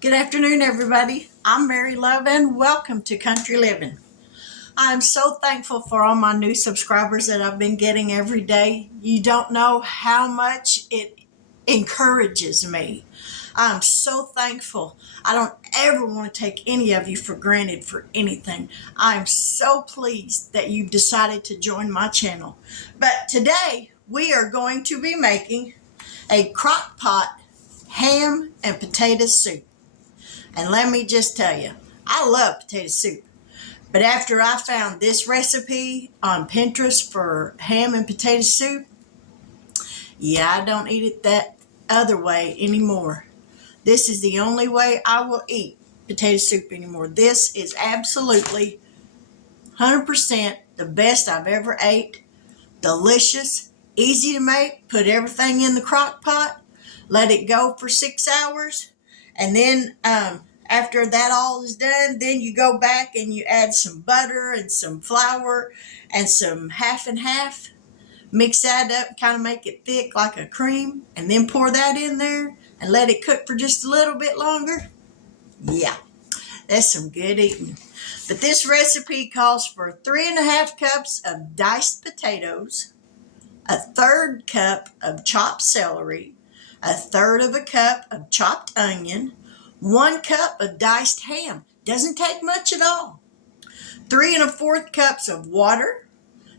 Good afternoon, everybody. I'm Mary Love, and welcome to Country Living. I'm so thankful for all my new subscribers that I've been getting every day. You don't know how much it encourages me. I'm so thankful. I don't ever want to take any of you for granted for anything. I'm so pleased that you've decided to join my channel. But today we are going to be making a crock pot ham and potato soup. And let me just tell you, I love potato soup. But after I found this recipe on Pinterest for ham and potato soup, yeah, I don't eat it that other way anymore. This is the only way I will eat potato soup anymore. This is absolutely 100% the best I've ever ate. Delicious, easy to make. Put everything in the crock pot, let it go for 6 hours, and then after that all is done, then you go back and you add some butter and some flour and some half and half. Mix that up, kind of make it thick like a cream, and then pour that in there and let it cook for just a little bit longer. Yeah, that's some good eating. But this recipe calls for 3.5 cups of diced potatoes, a third cup of chopped celery, a third of a cup of chopped onion, 1 cup of diced ham. Doesn't take much at all. 3 1/4 cups of water,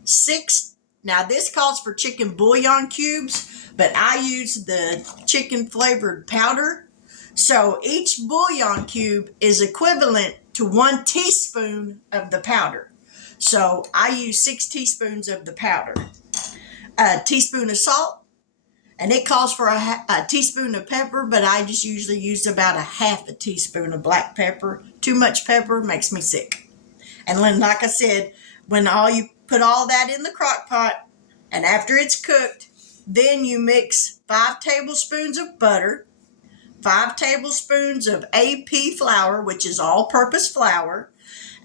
6. Now this calls for chicken bouillon cubes, but I use the chicken flavored powder. So each bouillon cube is equivalent to 1 teaspoon of the powder. So I use 6 teaspoons of the powder. A teaspoon of salt, and it calls for a teaspoon of pepper, but I just usually use about 1/2 teaspoon of black pepper. Too much pepper makes me sick. And then, like I said, when you put all that in the crock pot, and after it's cooked, then you mix 5 tablespoons of butter, 5 tablespoons of AP flour, which is all-purpose flour,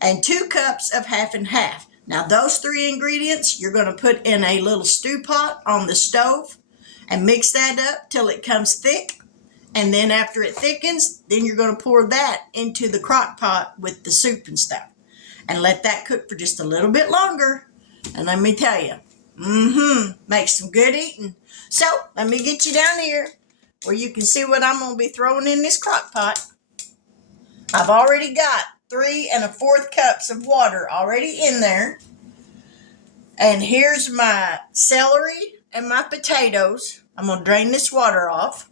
and 2 cups of half and half. Now, those 3 ingredients you're going to put in a little stew pot on the stove and mix that up till it comes thick. And then after it thickens, then you're going to pour that into the crock pot with the soup and stuff. And let that cook for just a little bit longer. And let me tell you, makes some good eating. So, let me get you down here where you can see what I'm going to be throwing in this crock pot. I've already got 3 1/4 cups of water already in there. And here's my celery and my potatoes. I'm going to drain this water off.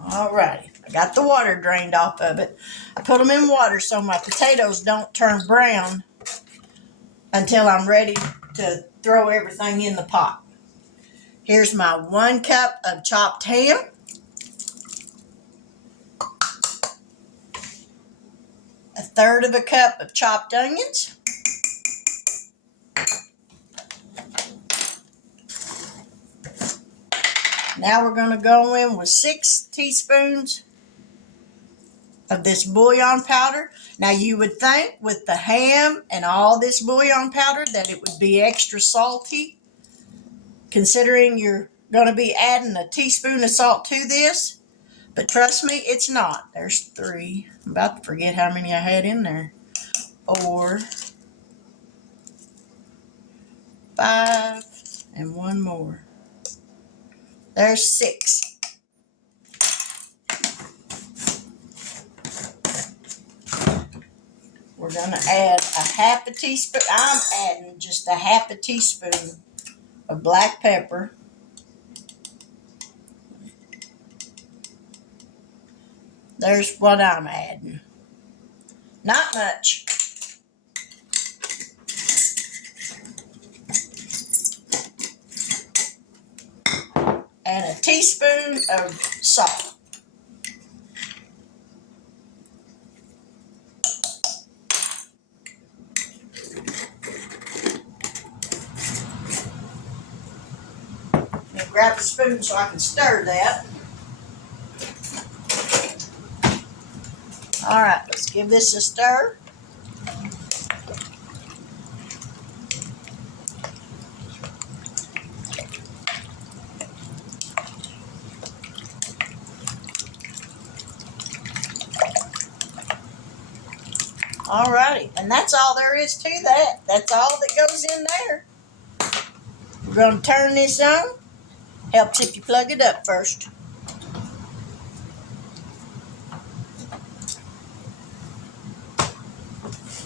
Alrighty, I got the water drained off of it. I put them in water so my potatoes don't turn brown until I'm ready to throw everything in the pot. Here's my 1 cup of chopped ham, a third of a cup of chopped onions, now we're going to go in with 6 teaspoons of this bouillon powder. Now you would think with the ham and all this bouillon powder that it would be extra salty, considering you're going to be adding a teaspoon of salt to this. But trust me, it's not. There's 3. I'm about to forget how many I had in there. 4, 5, and 1 more. There's 6. We're going to add 1/2 teaspoon. I'm adding just 1/2 teaspoon of black pepper. There's what I'm adding. Not much. And a teaspoon of salt. Grab a spoon so I can stir that. All right, let's give this a stir. Alrighty, and that's all there is to that. That's all that goes in there. We're going to turn this on. Helps if you plug it up first.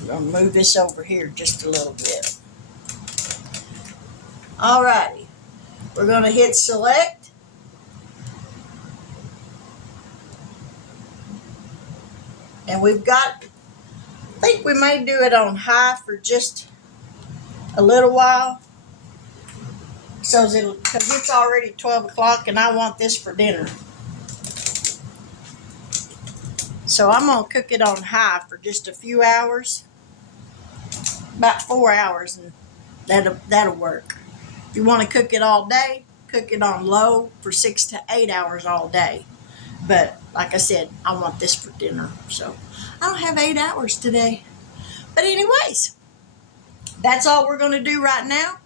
We're going to move this over here just a little bit. Alrighty, we're going to hit select. And we've got, I think we may do it on high for just a little while. So because it's already 12 o'clock and I want this for dinner. So I'm going to cook it on high for just a few hours. About 4 hours, and that'll work. If you want to cook it all day, cook it on low for 6 to 8 hours all day. But like I said, I want this for dinner. So I don't have 8 hours today. But anyways, that's all we're going to do right now.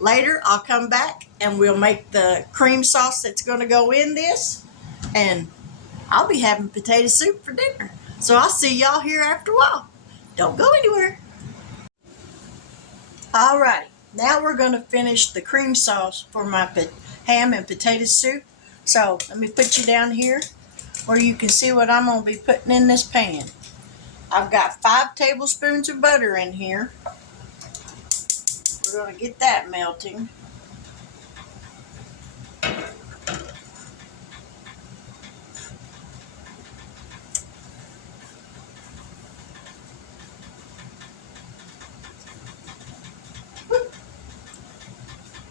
Later, I'll come back and we'll make the cream sauce that's going to go in this. And I'll be having potato soup for dinner. So I'll see y'all here after a while. Don't go anywhere. Alrighty, now we're going to finish the cream sauce for my ham and potato soup. So let me put you down here where you can see what I'm going to be putting in this pan. I've got 5 tablespoons of butter in here. We're going to get that melting.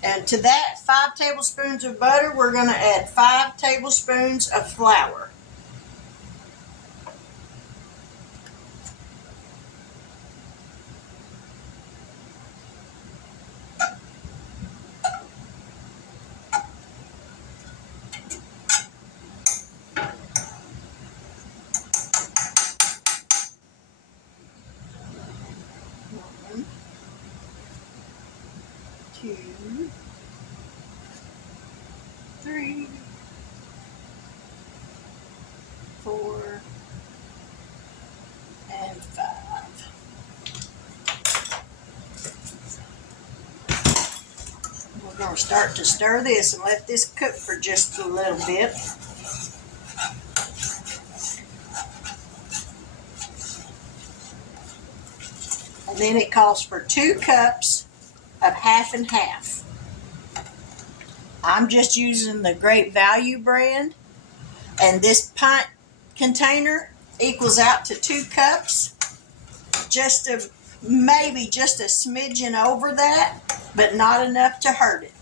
And to that 5 tablespoons of butter, we're going to add 5 tablespoons of flour. Two, 3, 4, and 5. We're going to start to stir this and let this cook for just a little bit. And then it calls for 2 cups of half and half. I'm just using the Great Value brand, and this pint container equals out to 2 cups. Maybe just a smidgen over that, but not enough to hurt it.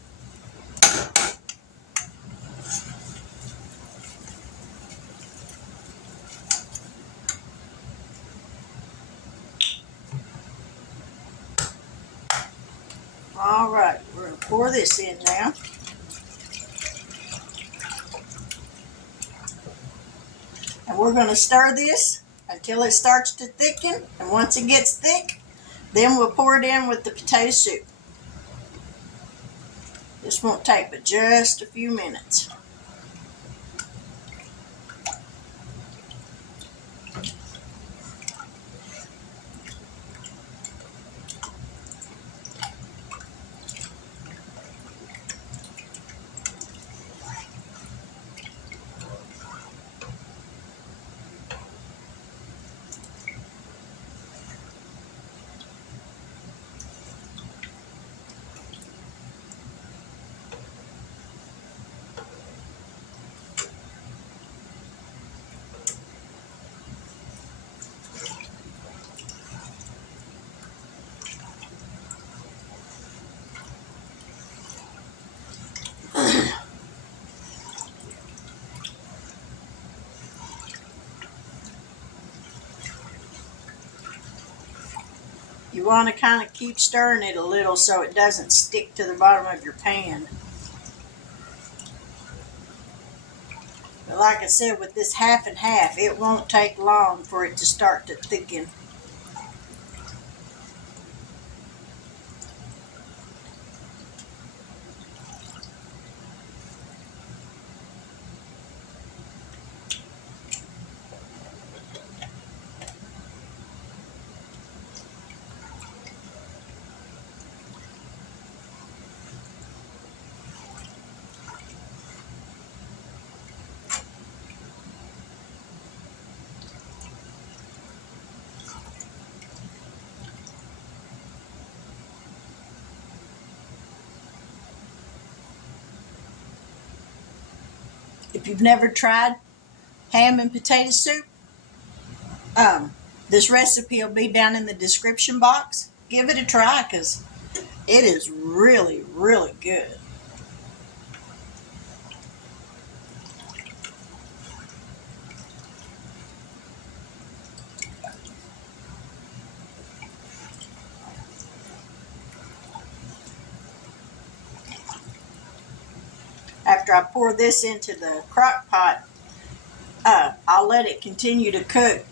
All right, we're going to pour this in now. And we're going to stir this until it starts to thicken. And once it gets thick, then we'll pour it in with the potato soup. This won't take but just a few minutes. You want to kind of keep stirring it a little so it doesn't stick to the bottom of your pan. like I said, with this half and half, it won't take long for it to start to thicken. If you've never tried ham and potato soup, this recipe will be down in the description box. Give it a try because it is really, really good. After I pour this into the crock pot, I'll let it continue to cook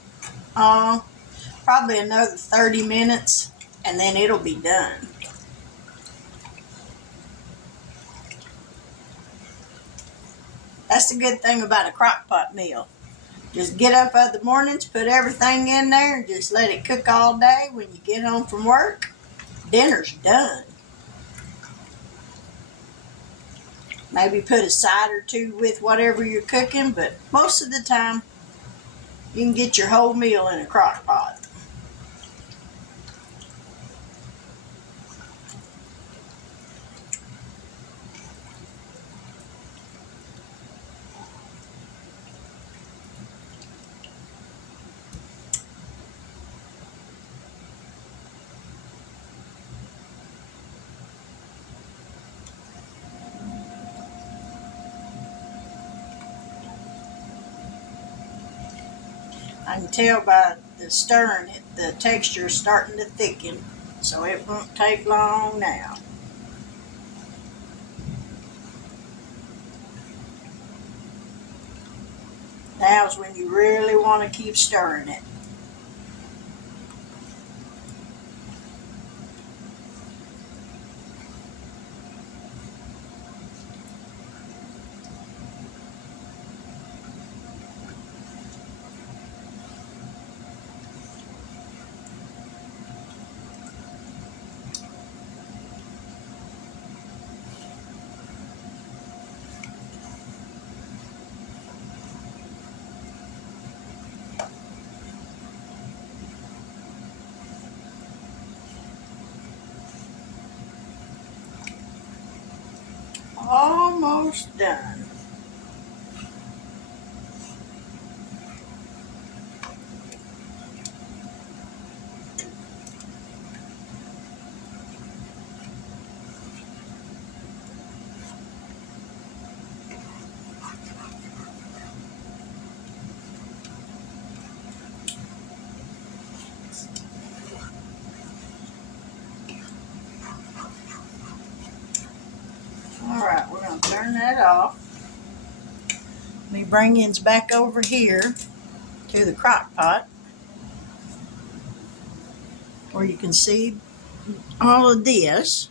probably another 30 minutes, and then it'll be done. That's the good thing about a crock pot meal. Just get up other mornings, put everything in there, and just let it cook all day. When you get home from work, dinner's done. Maybe put a side or two with whatever you're cooking, but most of the time, you can get your whole meal in a crock pot. I can tell by the stirring it, the texture is starting to thicken, so it won't take long now. Now's when you really want to keep stirring it. Almost done. Alright, we're going to turn that off. Let me bring ends back over here to the crock pot where you can see all of this.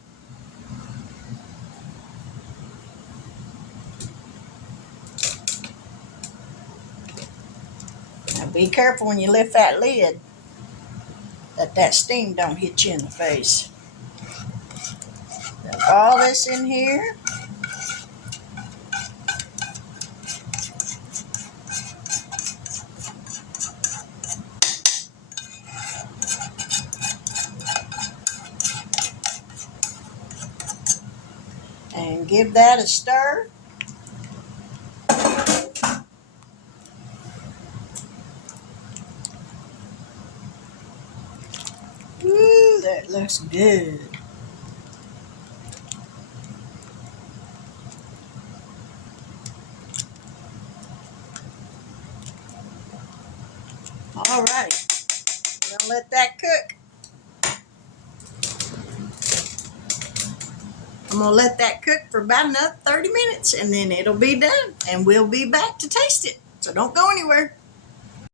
Now be careful when you lift that lid that steam don't hit you in the face. Got all this in here. And give that a stir. Ooh, that looks good. All right, we're gonna let that cook. I'm going to let that cook for about another 30 minutes and then it'll be done and we'll be back to taste it. So don't go anywhere.